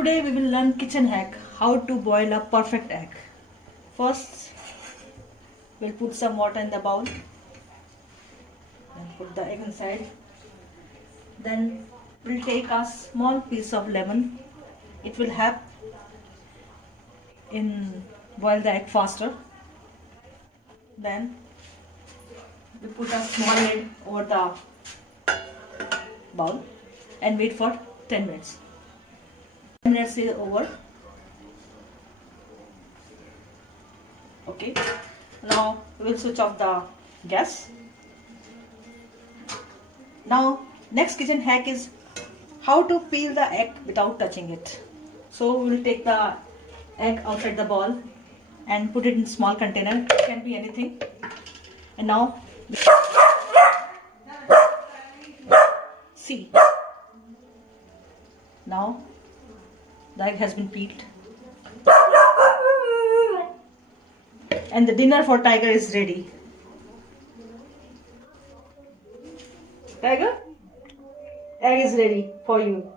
Today we will learn kitchen hack how to boil a perfect egg. First, we'll put some water in the bowl and put the egg inside. Then we'll take a small piece of lemon. It will help in boil the egg faster. Then we put a small lid over the bowl and wait for 10 minutes. 10 minutes is over. Okay, now we'll switch off the gas. Now next kitchen hack is how to peel the egg without touching it. So we'll take the egg outside the bowl and put it in small container. It can be anything. And now see. Now the egg has been peeled. And the dinner for Tiger is ready. Tiger, egg is ready for you.